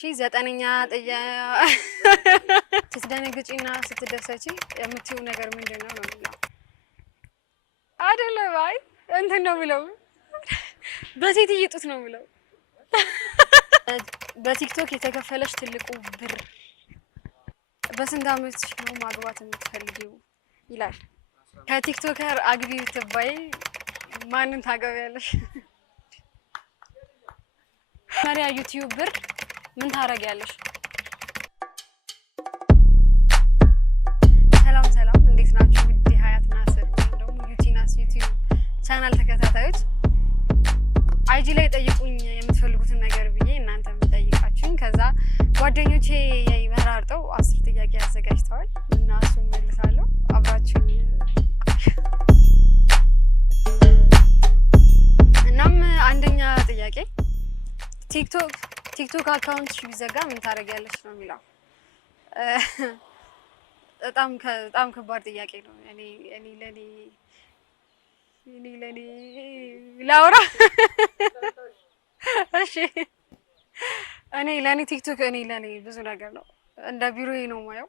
ዘጠነኛ ጥያ ስትደነግጪና ስትደሰቺ የምትይው ነገር ምንድነው ነው የሚለው አይደለም። አይ እንትን ነው የሚለው በሴት እየጡት ነው የሚለው። በቲክቶክ የተከፈለሽ ትልቁ ብር በስንት ዓመትሽ ነው ማግባት የምትፈልጊው ይላል። ከቲክቶከር አግቢ ብትባይ ማንን ታገቢያለሽ? ማሪያ ዩቲዩብ ብር ምን ታረጊያለሽ? ሰላም ሰላም፣ እንዴት ናችሁ? ውድ ሀያት ናስር ወይም ደግሞ ዩቲናስ ዩቲዩብ ቻናል ተከታታዮች አይጂ ላይ ጠይቁኝ የምትፈልጉትን ነገር ብዬ እናንተም ጠይቃችሁኝ ከዛ ጓደኞቼ መራርጠው 10 ጥያቄ አዘጋጅተዋል እና እሱን መልሳለሁ። አብራችሁኝ እናም አንደኛ ጥያቄ ቲክቶክ አካውንት ቢዘጋ ምን ታረጊያለሽ ነው የሚለው። በጣም ከባድ ጥያቄ ነው። እኔ ለኔ ላውራ እሺ። ለኔ ቲክቶክ ለኔ ብዙ ነገር ነው። እንደ ቢሮዬ ነው ማየው።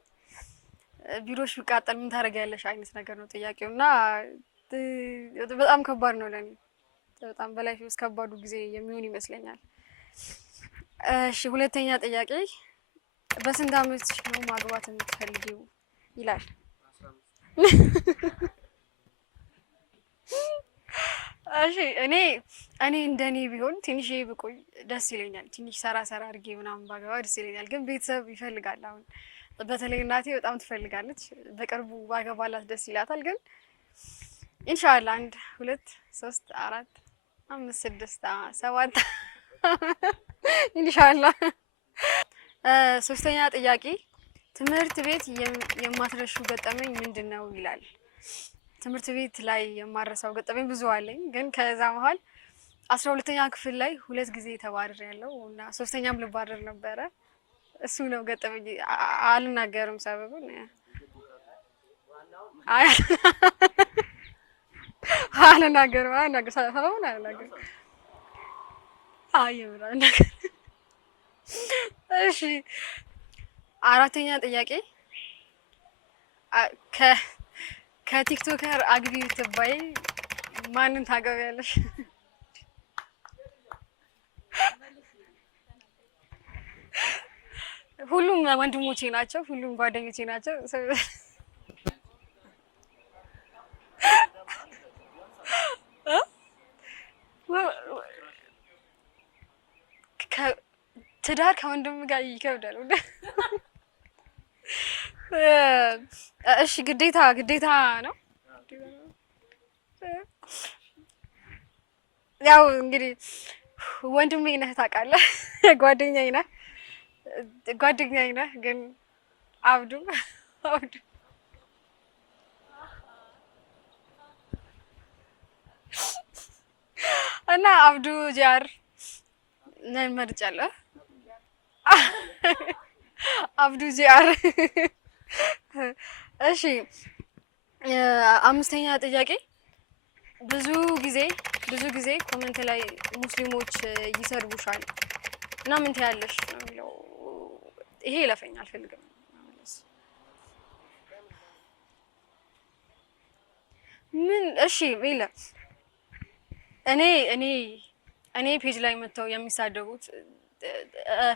ቢሮሽ ቢቃጠል ምን ታረጊያለሽ አይነት ነገር ነው ጥያቄውና በጣም ከባድ ነው ለኔ። በጣም በላይፍ ውስጥ ከባዱ ጊዜ የሚሆን ይመስለኛል። እሺ ሁለተኛ ጥያቄ በስንት ዓመትሽ ነው ማግባት የምትፈልጊው ይላል። እሺ እኔ እንደኔ ቢሆን ትንሽ ብቆይ ደስ ይለኛል። ትንሽ ሰራ አድርጌ ምናምን ባገባ ደስ ይለኛል። ግን ቤተሰብ ይፈልጋል። አሁን በተለይ እናቴ በጣም ትፈልጋለች። በቅርቡ ባገባላት ደስ ይላታል። ግን ኢንሻአላህ 1 2 3 4 5 6 7 ኢንሻአላህ። ሶስተኛ ጥያቄ ትምህርት ቤት የማትረሹ ገጠመኝ ምንድነው ይላል። ትምህርት ቤት ላይ የማረሳው ገጠመኝ ብዙ አለኝ። ግን ከዛ መሃል 12ኛ ክፍል ላይ 2 ጊዜ ተባረሪያለሁ እና 3ኛም ልባረር ነበረ። እሱ ነው ገጠመኝ። አልናገርም ሰበቡን። አልናገርም ሰበቡን አልናገርም። አይብራ ነገር። እሺ አራተኛ ጥያቄ ከቲክቶከር አግቢ ብትባይ ማንን ታገቢያለሽ? ሁሉም ወንድሞቼ ናቸው። ሁሉም ጓደኞቼ ናቸው። ትዳር ከወንድም ጋር ይከብዳል። እሺ ግዴታ ነው። ያው እንግዲህ ወንድሜ ነህ ታውቃለህ፣ ጓደኛዬ ነህ። ግን አብዱ እና አብዱ ጃር ነን መርጫለሁ። አብዱ ጃር። እሺ አምስተኛ ጥያቄ ብዙ ጊዜ ኮሜንት ላይ ሙስሊሞች ይሰድቡሻል እና ምን ትያለሽ ነው የሚለው። ይሄ ይለፈኝ አልፈልግም። ምን እሺ ይለ እኔ ፔጅ ላይ መጥተው የሚሳደቡት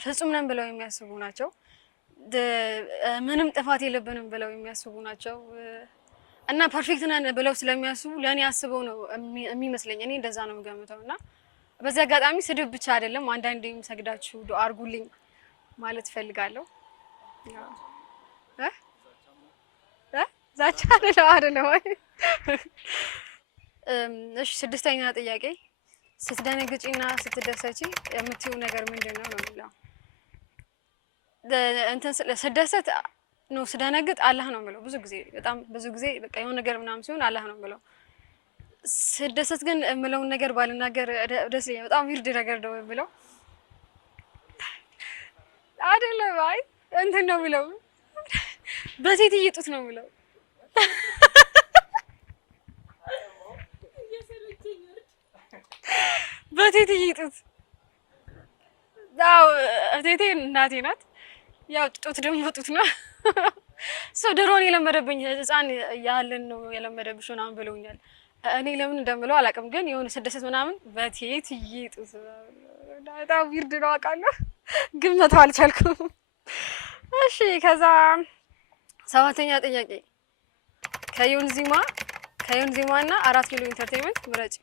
ፍጹም ነን ብለው የሚያስቡ ናቸው። ምንም ጥፋት የለብንም ብለው የሚያስቡ ናቸው። እና ፐርፌክት ነን ብለው ስለሚያስቡ ለኔ አስበው ነው የሚመስለኝ። እኔ እንደዛ ነው የምገምተው። እና በዚህ አጋጣሚ ስድብ ብቻ አይደለም፣ አንዳንዴም ሰግዳችሁ ዱአ አድርጉልኝ ማለት ፈልጋለሁ። ዛቻ አይደለም። እሺ ስድስተኛ ጥያቄ ስትደነግጪና ስትደሰቺ የምትይው ነገር ምንድነው ነው የሚለው። ስደሰት ነው ስደነግጥ አላህ ነው የምለው። ብዙ ጊዜ በቃ የሆነ ነገር ምናምን ሲሆን አላህ ነው የምለው። ስደሰት ግን የምለውን ነገር ባልናገር ደስ ይለኛል። በጣም ዊርድ ነገር ነው የምለው አይደለም። አይ እንትን ነው የምለው በሴት እየጡት ነው የምለው። በሴት እየጡት ያው እቴቴ እናቴ ናት። ያው ጡት ደግሞ ጡት ነው። ድሮን የለመደብኝ ህፃን ያለን ነው የለመደብሽ ምናምን ብለውኛል። እኔ ለምን እንደምለው አላውቅም፣ ግን የሆነ ስደሰት ምናምን በቴትዬ ጡት በጣም ዊርድ ነው አውቃለሁ፣ ግን መተው አልቻልኩም። እሺ ከዛ 7ኛ ጥያቄ ከዮንዚማ እና 4 ኪሎ ኢንተርቴይንመንት ምረጭ።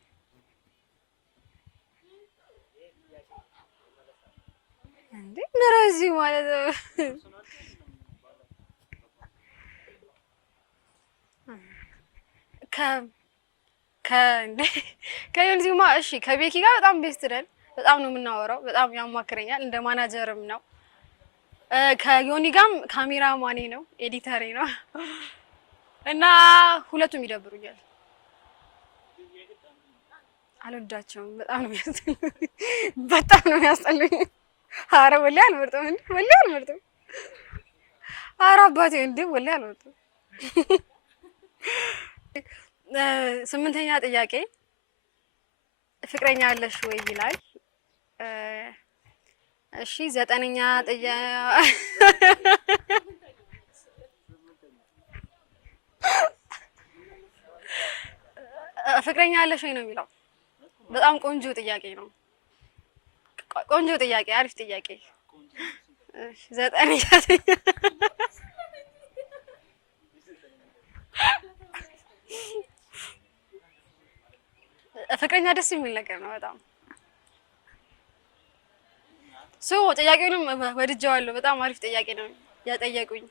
እንዴ ምረዚ ማለት ከዮንዚማ እሺ ከቤኪ ጋር በጣም ቤስት ነን። በጣም ነው የምናወራው። በጣም ያማክረኛል፣ እንደ ማናጀርም ነው። ከዮኒ ጋርም ካሜራ ማኔ ነው፣ ኤዲተሬ ነው እና ሁለቱም ይደብሩኛል። አልወዳቸውም። በጣም ነው የሚያስጠሉኝ። ኧረ ወላሂ አልመርጥም። ኧረ አባቴ እንዴ ወላሂ አልመርጥም። 8ኛ ጥያቄ ፍቅረኛ አለሽ ወይ ይላል። እሺ 9ኛ ጥያቄ ፍቅረኛ አለሽ ወይ ነው የሚለው። በጣም ቆንጆ ጥያቄ ነው። ቆንጆ ጥያቄ፣ አሪፍ ጥያቄ። እሺ 9ኛ ፍቅረኛ ደስ የሚል ነገር ነው በጣም ጥያቄውንም ወድጀዋለሁ። በጣም አሪፍ ጥያቄ ነው ያጠየቁኝ።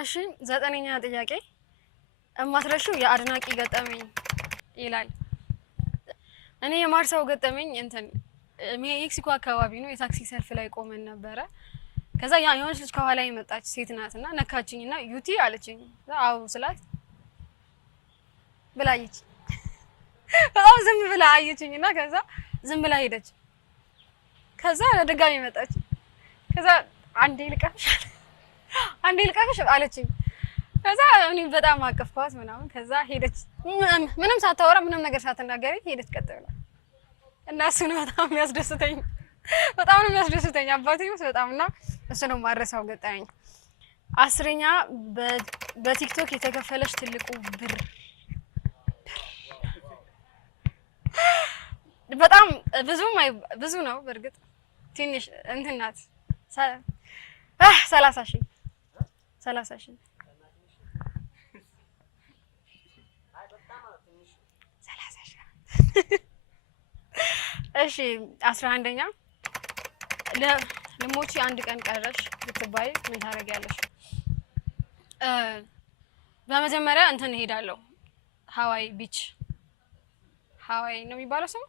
እሺ 9ኛ ጥያቄ እማትረሺው የአድናቂ ገጠመኝ ይላል። እኔ የማርሳው ገጠመኝ ሜክሲኮ አካባቢ ነው። የታክሲ ሰልፍ ላይ ቆመን ነበረ። ከዛ የሆነች ልጅ ከኋላ የመጣች ሴት ናትና ነካችኝና ዩቲ አለችኝ። አው ስላት ብላየች። በጣም ዝም ብላ አየችኝና ከዛ ዝም ብላ ሄደች። ከዛ ድጋሚ መጣች። ከዛ አንዴ ልቀፍሽ አለችኝ። ከዛ እኔ በጣም አቀፍኳት ምናምን። ከዛ ሄደች፣ ምንም ሳታወራ ምንም ነገር ሳትናገሪ ሄደች ቀጥ ብላ። እና እሱ ነው በጣም የሚያስደስተኝ፣ አባቴ ውስጥ በጣም እና እሱ ነው ማረሳው ገጠመኝ። 10ኛ በቲክቶክ የተከፈለሽ ትልቁ ብር። በጣም ብዙ ነው በእርግጥ ትንሽ እንትን ናት። 30,000 እሺ 11ኛ ለሞቺ አንድ ቀን ቀረሽ ብትባይ ምን ታደርጊያለሽ? በመጀመሪያ እንትን እሄዳለሁ ሃዋይ ቢች። ሃዋይ ነው የሚባለው ስሙ?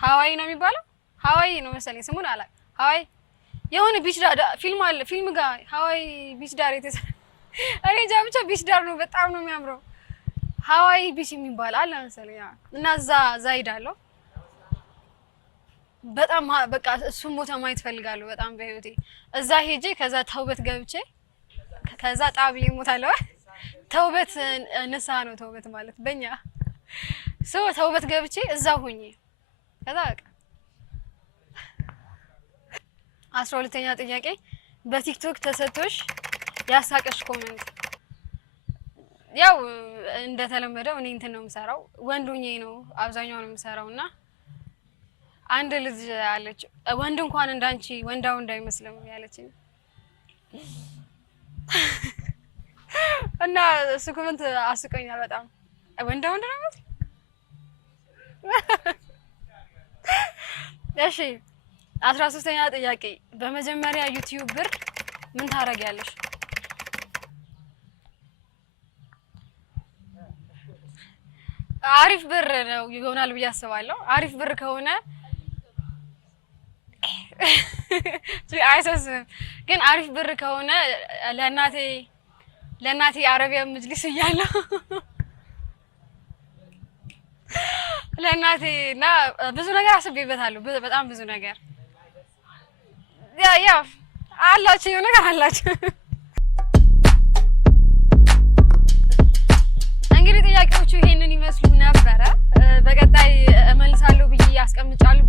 ሃዋይ ነው የሚባለው? ሃዋይ ነው መሰለኝ ስሙን አላውቅም። ሃዋይ የሆነ ቢች ዳር ፊልም አለ፣ ፊልም ጋር ሃዋይ ቢች ዳር የተሰራ እኔ እንጃ ብቻ ቢች ዳር ነው፣ በጣም ነው የሚያምረው። ሃዋይ ቢች የሚባል አለ መሰለኝ እና እዛ እሄዳለሁ። በጣም በቃ እሱን ቦታ ማየት ፈልጋለሁ በጣም በህይወቴ። እዛ ሄጄ ከዛ ተውበት ገብቼ ከዛ ጣብዬ እሞታለሁ። ተውበት ንስሐ ነው ተውበት ማለት በእኛ ተውበት ገብቼ እዛ ሆኜ ከዛ በቃ 12ኛ ጥያቄ በቲክቶክ ተሰጥቶሽ ያሳቀሽ ኮሜንት። ያው እንደተለመደው እኔ እንትን ነው የምሰራው፣ ወንዱኜ ነው አብዛኛው ነው የምሰራውና አንድ ልጅ አለች ወንድ እንኳን እንዳንቺ ወንዳው እንዳይመስልም ያለችኝ እና እሱ ኮሜንት አስቆኛል በጣም። ወንዳው እንደናመት እሺ 13ኛ ጥያቄ በመጀመሪያ ዩቲዩብ ብር ምን ታረጊያለሽ? አሪፍ ብር ነው ይሆናል ብዬ አስባለሁ። አሪፍ ብር ከሆነ አይሰስም፣ ግን አሪፍ ብር ከሆነ ለእናቴ አረቢያ መጅሊስ እያለሁ ለእናቴ እና ብዙ ነገር አስቤበታለሁ። በጣም ብዙ ነገር ያ አላችሁ የሆነ ነገር አላችሁ። እንግዲህ ጥያቄዎች ቪዲዮዎቹ ይሄንን ይመስሉ ነበረ። በቀጣይ እመልሳለሁ ብዬ አስቀምጫለሁ።